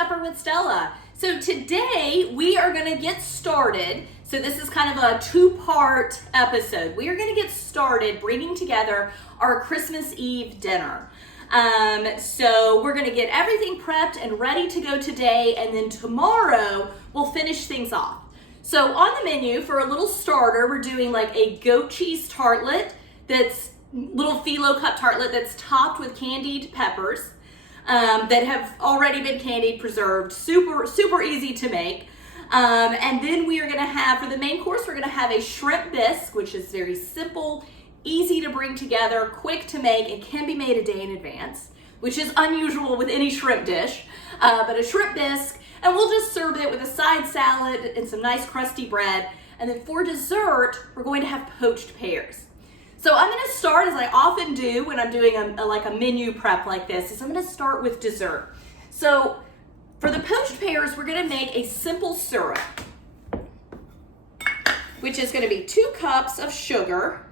Supper with Stella. So today we are gonna get started. So this is kind of a two-part episode. We are gonna get started bringing together our Christmas Eve dinner. So we're gonna get everything prepped and ready to go today, and then tomorrow we'll finish things off. So on the menu for a little starter, we're doing like a goat cheese tartlet that's little phyllo cup tartlet that's topped with candied peppers that have already been candied, preserved, super easy to make. And then we are gonna have, for the main course, we're gonna have a shrimp bisque, which is very simple, easy to bring together, quick to make, and can be made a day in advance, which is unusual with any shrimp dish, but a shrimp bisque. And we'll just serve it with a side salad and some nice crusty bread. And then for dessert, we're going to have poached pears. So I'm gonna start, as I often do when I'm doing a menu prep like this, is I'm gonna start with dessert. So for the poached pears, we're gonna make a simple syrup, which is gonna be 2 cups of sugar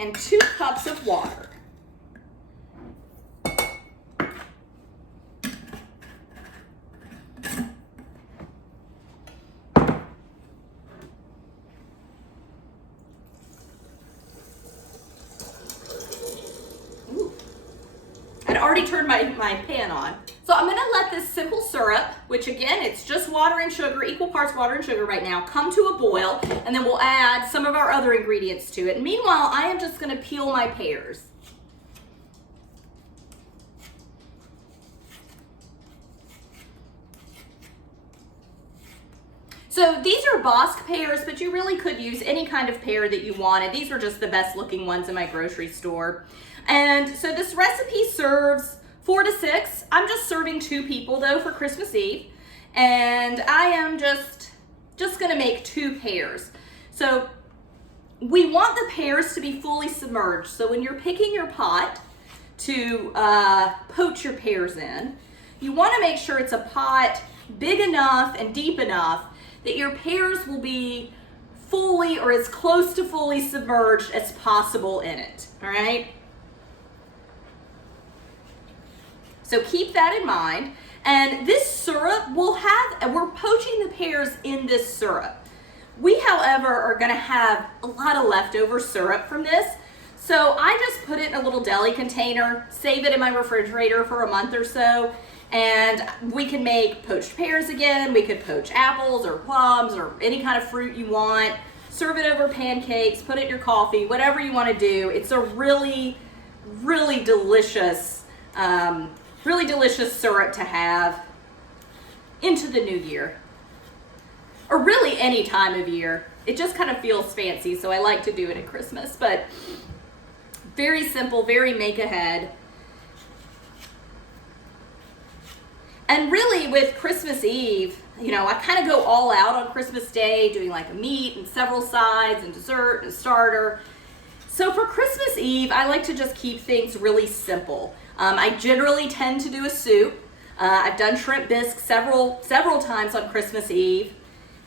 and 2 cups of water. Already turned my pan on. So I'm gonna let this simple syrup, which again, it's just water and sugar, equal parts water and sugar right now, come to a boil, and then we'll add some of our other ingredients to it. And meanwhile, I am just gonna peel my pears. So these are Bisque pears, but you really could use any kind of pear that you wanted. These were just the best looking ones in my grocery store. And so this recipe serves 4 to 6. I'm just serving 2 people though for Christmas Eve. And I am just gonna make 2 pears. So we want the pears to be fully submerged. So when you're picking your pot to poach your pears in, you wanna make sure it's a pot big enough and deep enough that your pears will be fully or as close to fully submerged as possible in it, all right? So keep that in mind. And this syrup we're poaching the pears in this syrup. We, however, are gonna have a lot of leftover syrup from this. So I just put it in a little deli container, save it in my refrigerator for a month or so, and we can make poached pears again. We could poach apples or plums or any kind of fruit you want. Serve it over pancakes, put it in your coffee, whatever you wanna do. It's a really delicious, really delicious syrup to have into the new year, or really any time of year. It just kind of feels fancy, so I like to do it at Christmas, but very simple, very make ahead. And really with Christmas Eve, you know, I kind of go all out on Christmas Day, doing like a meat and several sides and dessert and a starter. So for Christmas Eve, I like to just keep things really simple. I generally tend to do a soup. I've done shrimp bisque several times on Christmas Eve.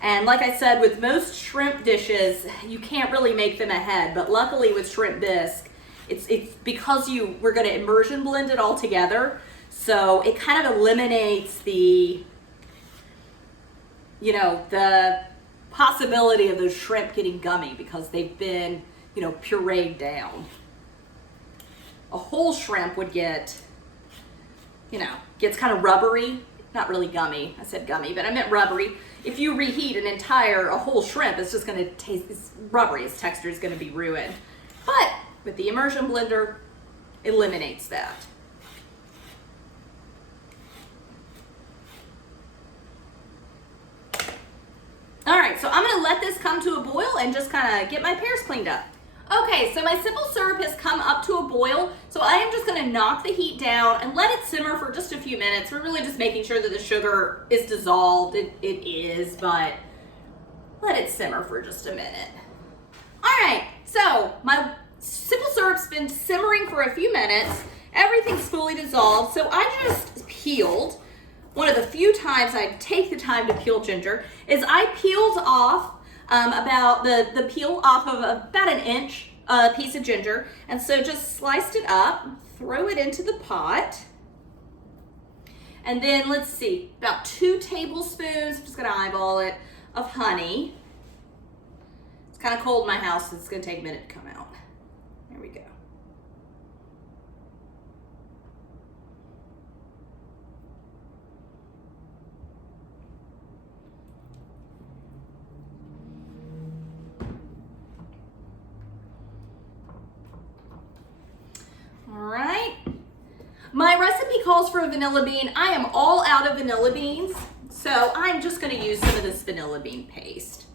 And like I said, with most shrimp dishes, you can't really make them ahead. But luckily with shrimp bisque, it's because we're gonna immersion blend it all together. So it kind of eliminates the possibility of those shrimp getting gummy because they've been, pureed down. A whole shrimp would gets kind of rubbery, not really gummy. I said gummy, but I meant rubbery. If you reheat a whole shrimp, it's just gonna taste, it's rubbery. Its texture is gonna be ruined. But with the immersion blender, it eliminates that. All right, so I'm gonna let this come to a boil and just kind of get my pears cleaned up. Okay, so my simple syrup has come up to a boil, so I am just gonna knock the heat down and let it simmer for just a few minutes. We're really just making sure that the sugar is dissolved. It is, but let it simmer for just a minute. All right, so my simple syrup's been simmering for a few minutes. Everything's fully dissolved, so I just peeled. One of the few times I take the time to peel ginger is I peeled off about the peel off of about an inch piece of ginger, and so just sliced it up, throw it into the pot, And then let's see, about 2 tablespoons, I'm just gonna eyeball it, of honey. It's kind of cold in my house, so it's gonna take a minute to come out. There we go. All right. My recipe calls for a vanilla bean. I am all out of vanilla beans, so I'm just going to use some of this vanilla bean paste.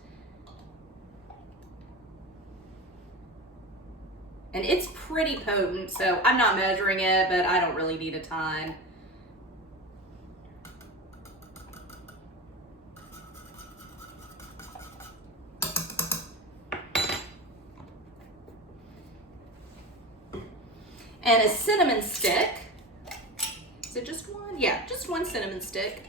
And it's pretty potent, so I'm not measuring it, but I don't really need a ton. And a cinnamon stick. Is it just one? Yeah, just 1 cinnamon stick.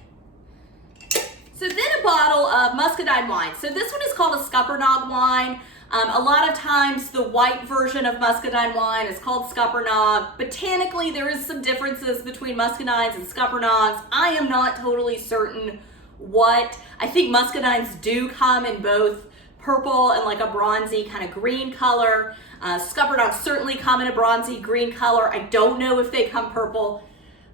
So then a bottle of muscadine wine. So this one is called a Scuppernong wine. A lot of times the white version of muscadine wine is called Scuppernong. Botanically, there is some differences between muscadines and Scuppernongs. I am not totally certain what. I think muscadines do come in both purple and like a bronzy kind of green color. Scuppernongs certainly come in a bronzy green color. I don't know if they come purple.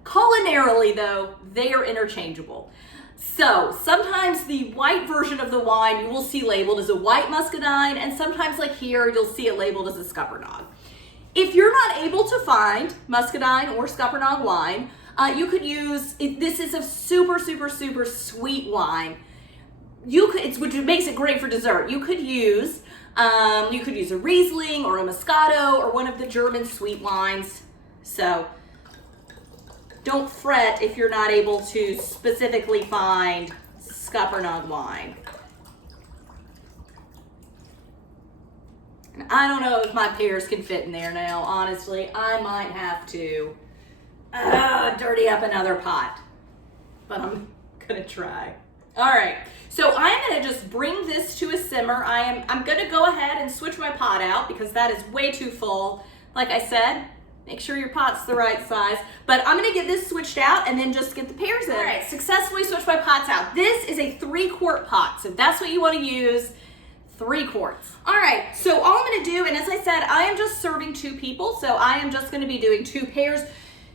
Culinarily though, they are interchangeable. So sometimes the white version of the wine you will see labeled as a white muscadine, and sometimes like here you'll see it labeled as a Scuppernong. If you're not able to find muscadine or Scuppernong wine, you could use, this is a super, super, super sweet wine. Which makes it great for dessert. You could use a Riesling or a Moscato or one of the German sweet wines. So don't fret if you're not able to specifically find Scuppernong wine. And I don't know if my pears can fit in there now, honestly. I might have to dirty up another pot, but I'm gonna try. All right, so I'm gonna just bring this to a simmer. I'm gonna go ahead and switch my pot out because that is way too full. Like I said, make sure your pot's the right size. But I'm gonna get this switched out and then just get the pears in. All right, successfully switched my pots out. This is a 3-quart pot, so that's what you wanna use, 3 quarts. All right, so all I'm gonna do, and as I said, I am just serving 2 people, so I am just gonna be doing 2 pears.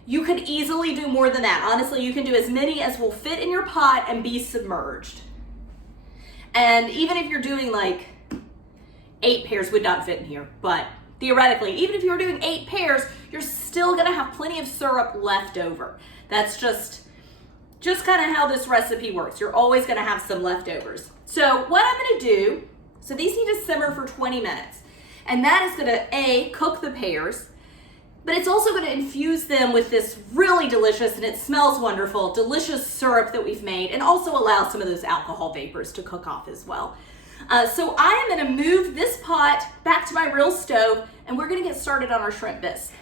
You could easily do more than that. Honestly, you can do as many as will fit in your pot and be submerged. And even if you're doing like 8 pears would not fit in here, but theoretically, even if you were doing 8 pears, you're still gonna have plenty of syrup left over. That's just kind of how this recipe works. You're always gonna have some leftovers. So what I'm gonna do, so these need to simmer for 20 minutes. And that is gonna, A, cook the pears, but it's also gonna infuse them with this really delicious, and it smells wonderful, delicious syrup that we've made, and also allow some of those alcohol vapors to cook off as well. So I am gonna move this pot back to my real stove, and we're gonna get started on our shrimp bisque.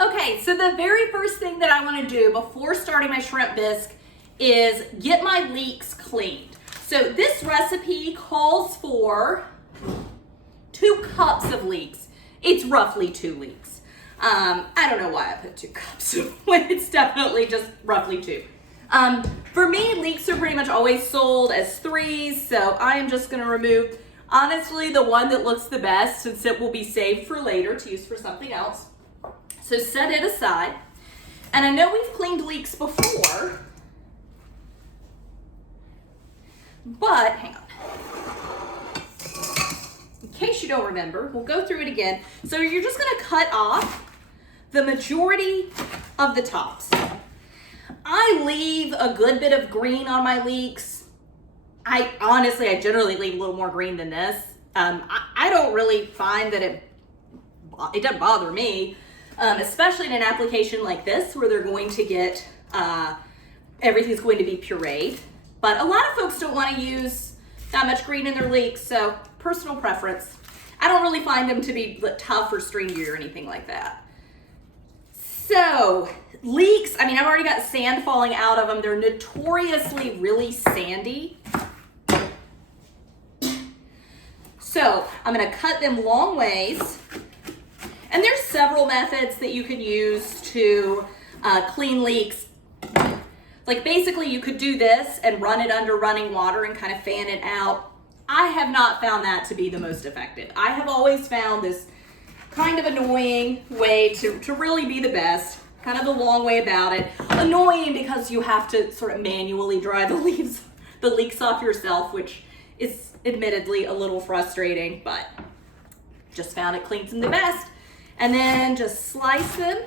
Okay, so the very first thing that I wanna do before starting my shrimp bisque is get my leeks cleaned. So this recipe calls for 2 cups of leeks. It's roughly 2 leeks. I don't know why I put 2 cups when it's definitely just roughly 2. For me, leeks are pretty much always sold as 3s, so I am just gonna remove, honestly, the one that looks the best, since it will be saved for later to use for something else. So set it aside. And I know we've cleaned leeks before, but hang on. In case you don't remember, we'll go through it again. So you're just gonna cut off the majority of the tops. I leave a good bit of green on my leeks. I generally leave a little more green than this. I don't really find that it doesn't bother me, especially in an application like this where they're going to get, everything's going to be pureed. But a lot of folks don't want to use that much green in their leeks, so personal preference. I don't really find them to be tough or stringy or anything like that. So leeks, I've already got sand falling out of them. They're notoriously really sandy. So I'm gonna cut them long ways. And there's several methods that you can use to clean leeks. Like basically you could do this and run it under running water and kind of fan it out. I have not found that to be the most effective. I have always found this kind of annoying way to really be the best. Kind of the long way about it. Annoying because you have to sort of manually dry the leeks off yourself, which is admittedly a little frustrating, but just found it cleans them the best. And then just slice them.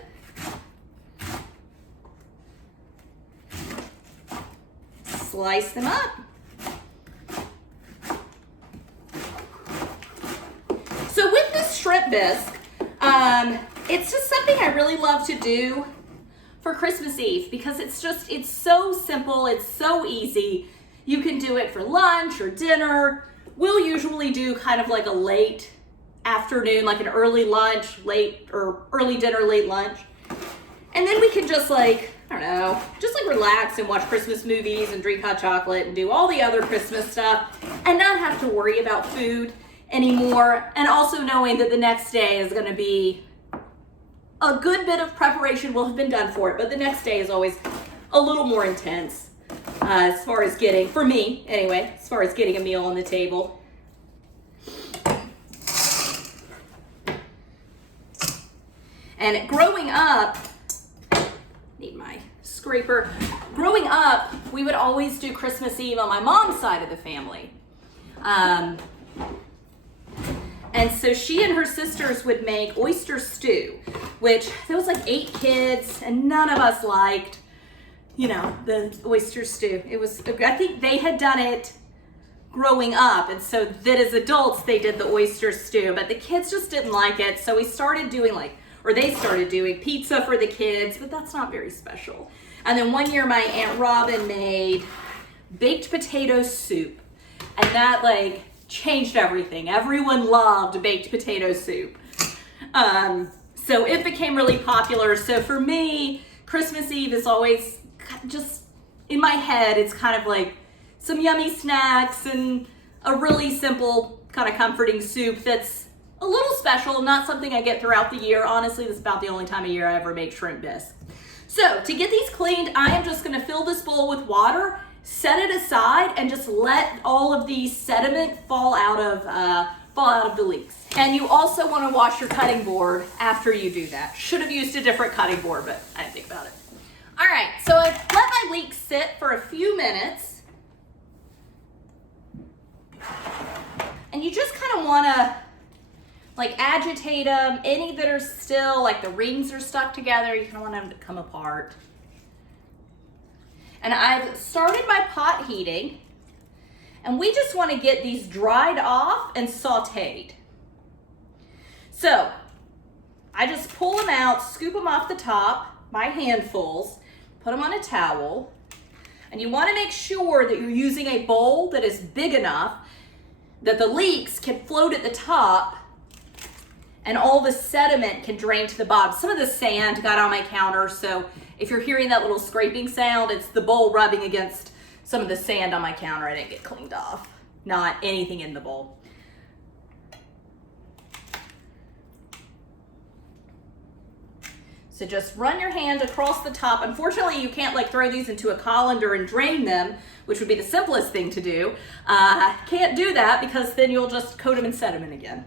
Slice them up. So with this shrimp bisque, it's just something I really love to do for Christmas Eve because it's so simple, it's so easy. You can do it for lunch or dinner. We'll usually do kind of like a late afternoon, like an early lunch, late or early dinner, late lunch. And then we can just like, I don't know, just like relax and watch Christmas movies and drink hot chocolate and do all the other Christmas stuff and not have to worry about food anymore. And also knowing that the next day is gonna be a good bit of preparation will have been done for it, but the next day is always a little more intense as far as getting, for me anyway, as far as getting a meal on the table. And growing up, need my scraper. Growing up, we would always do Christmas Eve on my mom's side of the family. And so she and her sisters would make oyster stew, which there was like 8 kids and none of us liked, you know, the oyster stew. It was, I think they had done it growing up. And so that as adults, they did the oyster stew, but the kids just didn't like it. So we started doing they started doing pizza for the kids, but that's not very special. And then one year my Aunt Robin made baked potato soup, and that like changed everything. Everyone loved baked potato soup. So it became really popular. So for me, Christmas Eve is always just in my head, it's kind of like some yummy snacks and a really simple kind of comforting soup that's a little special, not something I get throughout the year. Honestly, this is about the only time of year I ever make shrimp bisque. So to get these cleaned, I am just gonna fill this bowl with water, set it aside, and just let all of the sediment fall out of the leeks. And you also wanna wash your cutting board after you do that. Should have used a different cutting board, but I didn't think about it. All right, so I've let my leeks sit for a few minutes. And you just kind of wanna like agitate them. Any that are still, like the rings are stuck together, you kind of want them to come apart. And I've started my pot heating, and we just want to get these dried off and sauteed. So I just pull them out, scoop them off the top by handfuls, put them on a towel, and you want to make sure that you're using a bowl that is big enough that the leeks can float at the top and all the sediment can drain to the bottom. Some of the sand got on my counter, so if you're hearing that little scraping sound, it's the bowl rubbing against some of the sand on my counter. I didn't get cleaned off, not anything in the bowl. So just run your hand across the top. Unfortunately, you can't like throw these into a colander and drain them, which would be the simplest thing to do. Can't do that because then you'll just coat them in sediment again.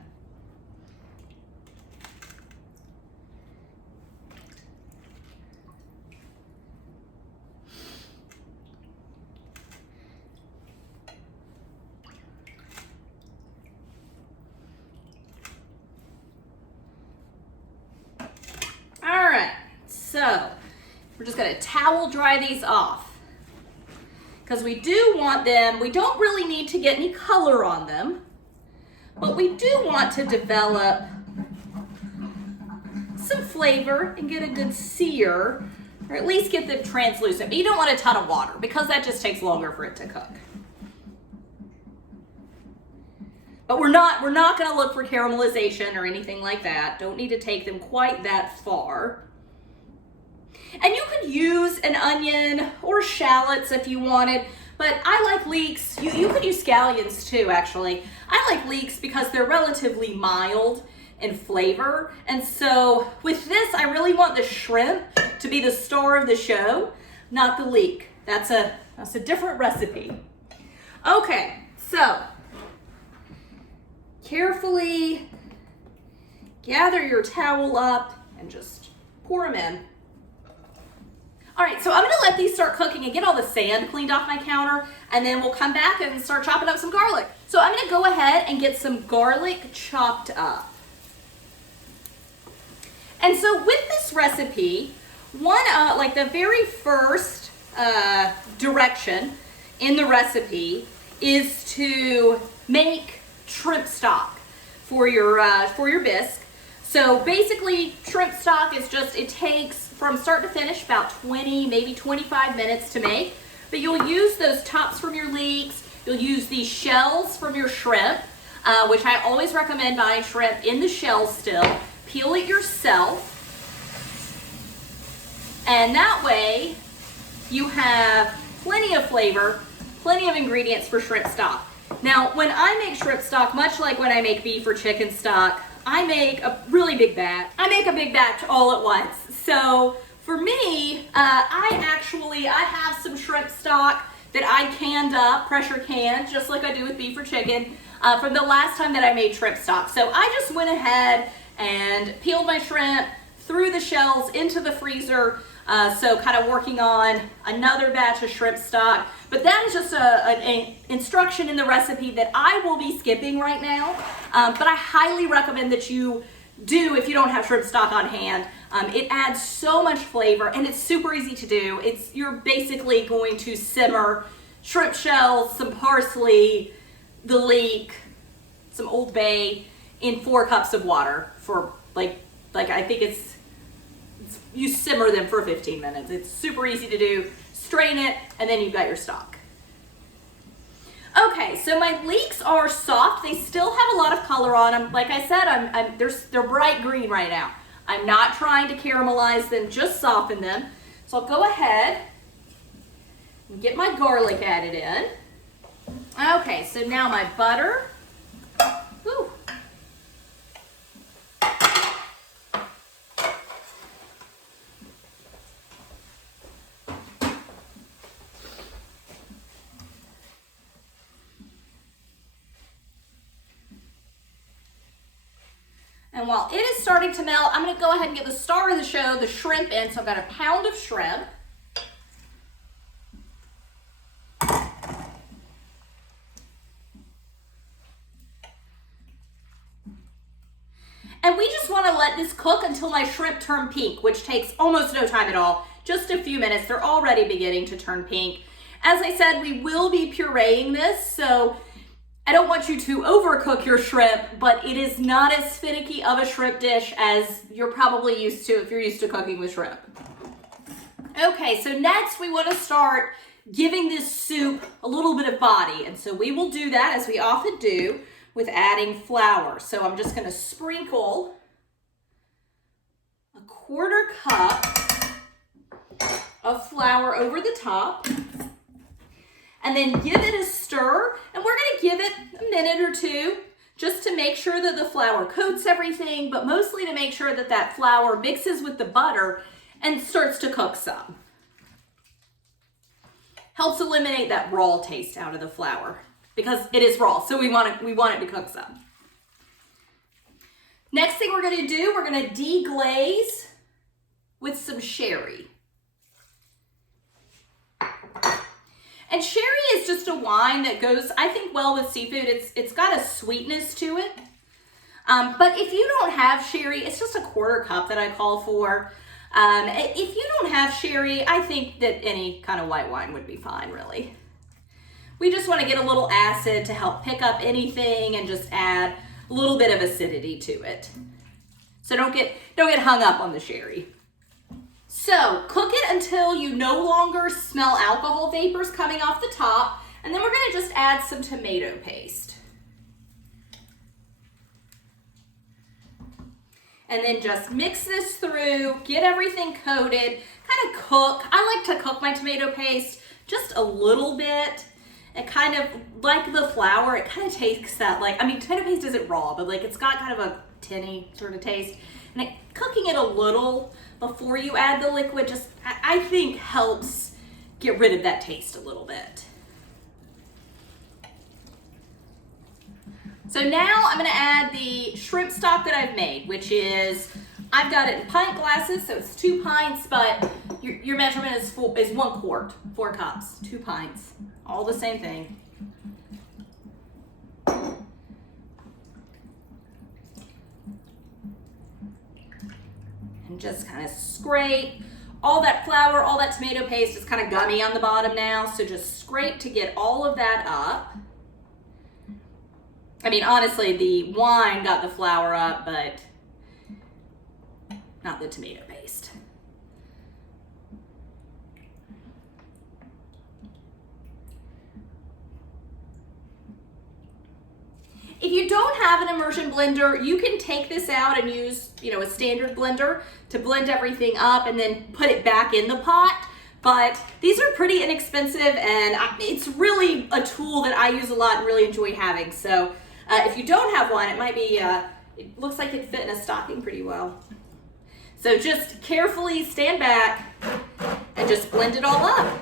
So we're just gonna towel dry these off because we do want them, we don't really need to get any color on them, but we do want to develop some flavor and get a good sear, or at least get them translucent. But you don't want a ton of water because that just takes longer for it to cook. But we're not gonna look for caramelization or anything like that. Don't need to take them quite that far. And you could use an onion or shallots if you wanted, but I like leeks. You could use scallions too, actually. I like leeks because they're relatively mild in flavor. And so with this, I really want the shrimp to be the star of the show, not the leek. That's a different recipe. Okay, so carefully gather your towel up and just pour them in. All right, so I'm gonna let these start cooking and get all the sand cleaned off my counter, and then we'll come back and start chopping up some garlic. So I'm gonna go ahead and get some garlic chopped up. And so with this recipe, like the very first direction in the recipe is to make shrimp stock for your bisque. So basically, shrimp stock is just, it takes from start to finish about 20, maybe 25 minutes to make. But you'll use those tops from your leeks, you'll use these shells from your shrimp, which I always recommend buying shrimp in the shell still. Peel it yourself. And that way, you have plenty of flavor, plenty of ingredients for shrimp stock. Now, when I make shrimp stock, much like when I make beef or chicken stock, I make a really big batch. I make a big batch all at once. So for me, I have some shrimp stock that I canned up, pressure canned, just like I do with beef or chicken, from the last time that I made shrimp stock. So I just went ahead and peeled my shrimp, threw the shells into the freezer, so kind of working on another batch of shrimp stock. But that is just an instruction in the recipe that I will be skipping right now. But I highly recommend that you do if you don't have shrimp stock on hand. It adds so much flavor and it's super easy to do. You're basically going to simmer shrimp shells, some parsley, the leek, some Old Bay in 4 cups of water for like I think you simmer them for 15 minutes. It's super easy to do. Strain it, and then you've got your stock. Okay, so my leeks are soft. They still have a lot of color on them. Like I said, they're bright green right now. I'm not trying to caramelize them, just soften them. So I'll go ahead and get my garlic added in. Okay, so now my butter. Ooh. And while it is starting to melt, I'm going to go ahead and get the star of the show, the shrimp in. So I've got a pound of shrimp. And we just want to let this cook until my shrimp turn pink, which takes almost no time at all. Just a few minutes. They're already beginning to turn pink. As I said, we will be pureeing this, so I don't want you to overcook your shrimp, but it is not as finicky of a shrimp dish as you're probably used to if you're used to cooking with shrimp. Okay, so next we want to start giving this soup a little bit of body. And so we will do that, as we often do, with adding flour. So I'm just going to sprinkle a 1/4 cup of flour over the top. And then give it a stir, and we're gonna give it a minute or two just to make sure that the flour coats everything, but mostly to make sure that that flour mixes with the butter and starts to cook some. Helps eliminate that raw taste out of the flour because it is raw, so we want it to cook some. Next thing we're gonna do, we're gonna deglaze with some sherry. And sherry is just a wine that goes, I think, well with seafood. It's got a sweetness to it. But if you don't have sherry, it's just a 1/4 cup that I call for. If you don't have sherry, I think that any kind of white wine would be fine, really. We just want to get a little acid to help pick up anything and just add a little bit of acidity to it. So don't get hung up on the sherry. So cook it until you no longer smell alcohol vapors coming off the top, and then we're going to just add some tomato paste. And then just mix this through, get everything coated, kind of cook. I like to cook my tomato paste just a little bit. It kind of, like the flour, it kind of takes that, tomato paste isn't raw, but it's got kind of a tinny sort of taste. And cooking it a little before you add the liquid just, I think, helps get rid of that taste a little bit. So now I'm gonna add the shrimp stock that I've made, which is, I've got it in pint glasses, so it's 2 pints, but your measurement is 1 quart, 4 cups, 2 pints, all the same thing. And just kind of scrape. All that flour, all that tomato paste is kind of gummy on the bottom now, so just scrape to get all of that up. I mean, honestly, the wine got the flour up, but not the tomato paste. If you don't have an immersion blender, you can take this out and use, a standard blender to blend everything up and then put it back in the pot. But these are pretty inexpensive, and it's really a tool that I use a lot and really enjoy having. So if you don't have one, it might be, it looks like it'd fit in a stocking pretty well. So just carefully stand back and just blend it all up.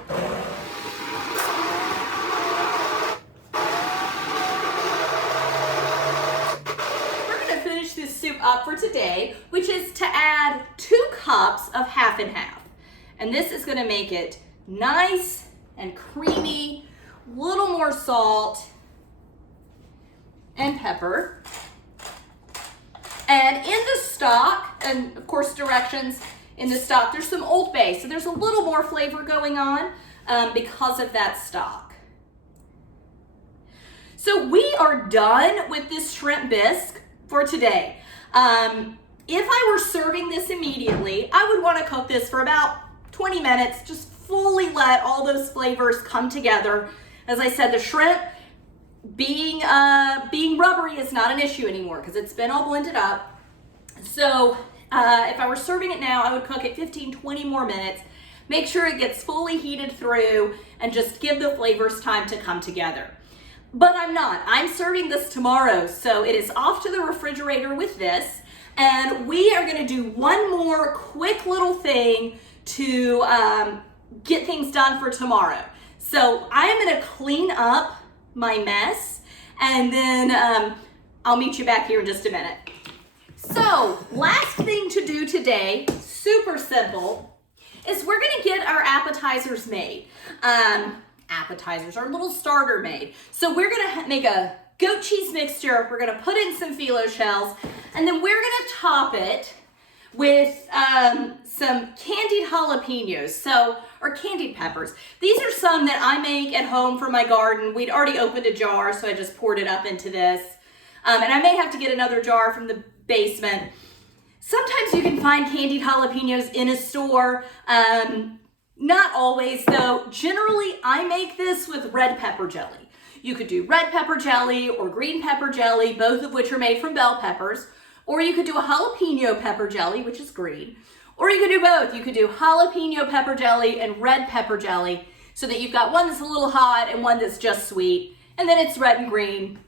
This soup up for today, which is to add 2 cups of half and half. And this is going to make it nice and creamy, a little more salt and pepper. And in the stock, and of course directions in the stock, there's some Old Bay, so there's a little more flavor going on because of that stock. So we are done with this shrimp bisque for today. If I were serving this immediately, I would want to cook this for about 20 minutes, just fully let all those flavors come together. As I said, the shrimp being rubbery is not an issue anymore because it's been all blended up. So if I were serving it now, I would cook it 15-20 more minutes, make sure it gets fully heated through, and just give the flavors time to come together. But I'm not. I'm serving this tomorrow, so it is off to the refrigerator with this, and we are going to do one more quick little thing to get things done for tomorrow. So I am going to clean up my mess, and then I'll meet you back here in just a minute. So last thing to do today, super simple, is we're going to get our appetizers made. Our little starter made. So we're gonna make a goat cheese mixture. We're gonna put in some phyllo shells, and then we're gonna top it with some candied jalapenos, or candied peppers. These are some that I make at home for my garden. We'd already opened a jar, so I just poured it up into this. And I may have to get another jar from the basement. Sometimes you can find candied jalapenos in a store. Not always though. Generally, I make this with red pepper jelly. You could do red pepper jelly or green pepper jelly, both of which are made from bell peppers. Or you could do a jalapeno pepper jelly, which is green. Or you could do both. You could do jalapeno pepper jelly and red pepper jelly, so that you've got one that's a little hot and one that's just sweet. And then it's red and green.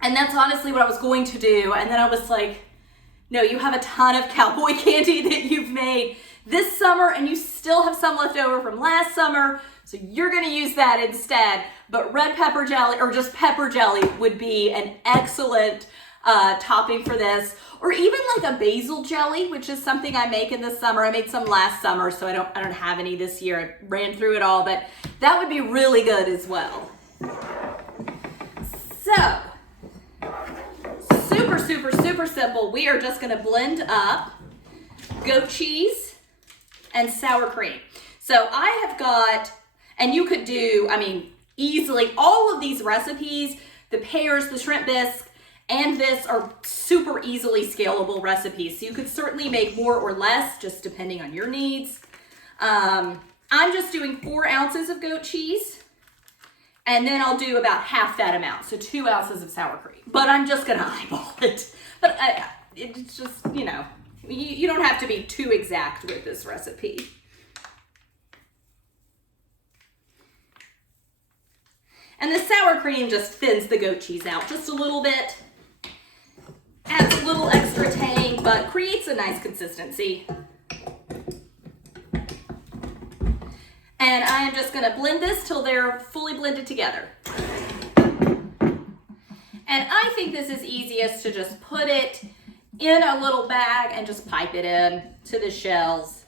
And that's honestly what I was going to do. And then I was like, no, you have a ton of cowboy candy that you've made this summer, and you still have some left over from last summer, so you're gonna use that instead. But red pepper jelly, or just pepper jelly, would be an excellent topping for this. Or even like a basil jelly, which is something I make in the summer. I made some last summer, so I don't have any this year. I ran through it all, but that would be really good as well. So, super simple. We are just gonna blend up goat cheese and sour cream. So I have got, and you could do, easily, all of these recipes, the pears, the shrimp bisque, and this are super easily scalable recipes. So you could certainly make more or less, just depending on your needs. I'm just doing 4 ounces of goat cheese, and then I'll do about half that amount, so 2 ounces of sour cream. But I'm just gonna eyeball it. But it's just, you don't have to be too exact with this recipe. And the sour cream just thins the goat cheese out just a little bit. Adds a little extra tang, but creates a nice consistency. And I am just gonna blend this till they're fully blended together. And I think this is easiest to just put it in a little bag and just pipe it in to the shells.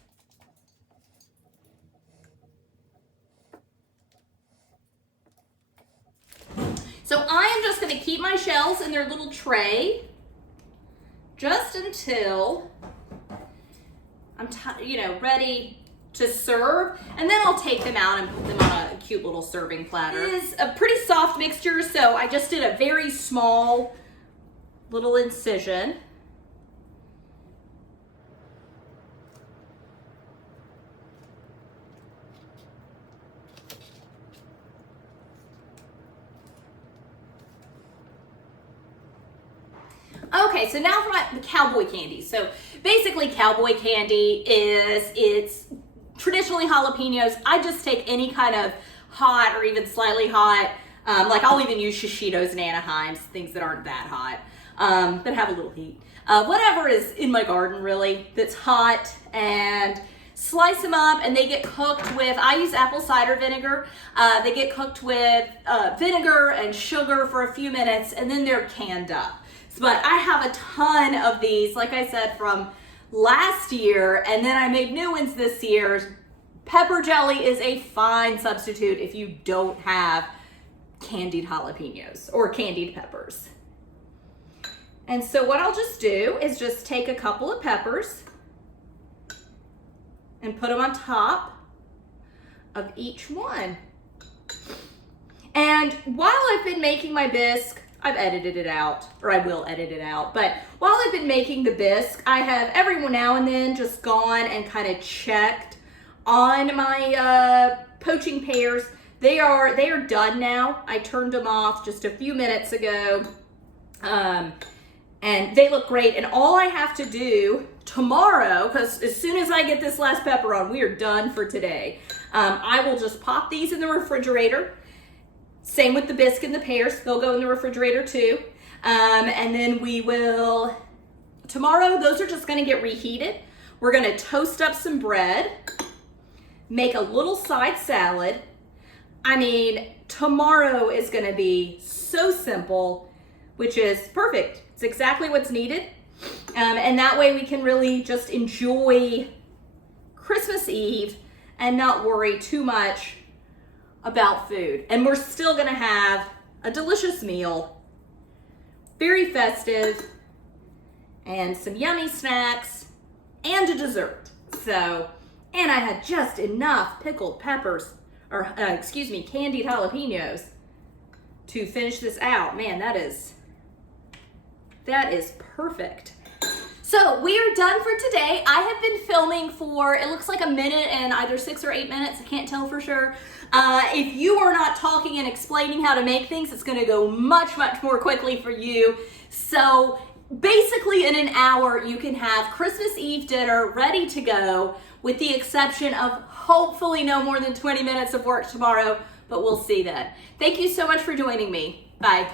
So I am just gonna keep my shells in their little tray just until I'm ready to serve, and then I'll take them out and put them on a cute little serving platter. It is a pretty soft mixture, so I just did a very small little incision. Okay, so now for the cowboy candy. So basically cowboy candy it's traditionally jalapenos. I just take any kind of hot or even slightly hot, like I'll even use shishitos and Anaheims, things that aren't that hot, that have a little heat. Whatever is in my garden really that's hot, and slice them up, and they get cooked with, I use apple cider vinegar. They get cooked with vinegar and sugar for a few minutes, and then they're canned up. But I have a ton of these, like I said, from last year, and then I made new ones this year. Pepper jelly is a fine substitute if you don't have candied jalapenos or candied peppers. And so what I'll just do is just take a couple of peppers and put them on top of each one. And while I've been making my bisque, I've edited it out, or I will edit it out, but while I've been making the bisque, I have every now and then just gone and kind of checked on my poaching pears. They are done now. I turned them off just a few minutes ago, and they look great. And all I have to do tomorrow, because as soon as I get this last pepper on, we are done for today. I will just pop these in the refrigerator. Same with the bisque and the pears, they'll go in the refrigerator too. And then we will, tomorrow, those are just gonna get reheated. We're gonna toast up some bread, make a little side salad. I mean, tomorrow is gonna be so simple, which is perfect. It's exactly what's needed. And that way we can really just enjoy Christmas Eve and not worry too much about food. And we're still gonna have a delicious meal, very festive, and some yummy snacks, and a dessert. So, and I had just enough pickled peppers, or candied jalapenos to finish this out. Man, that is perfect. So we are done for today. I have been filming for, it looks like a minute and either 6 or 8 minutes. I can't tell for sure. If you are not talking and explaining how to make things, it's gonna go much, much more quickly for you. So basically in an hour, you can have Christmas Eve dinner ready to go, with the exception of hopefully no more than 20 minutes of work tomorrow, but we'll see then. Thank you so much for joining me. Bye.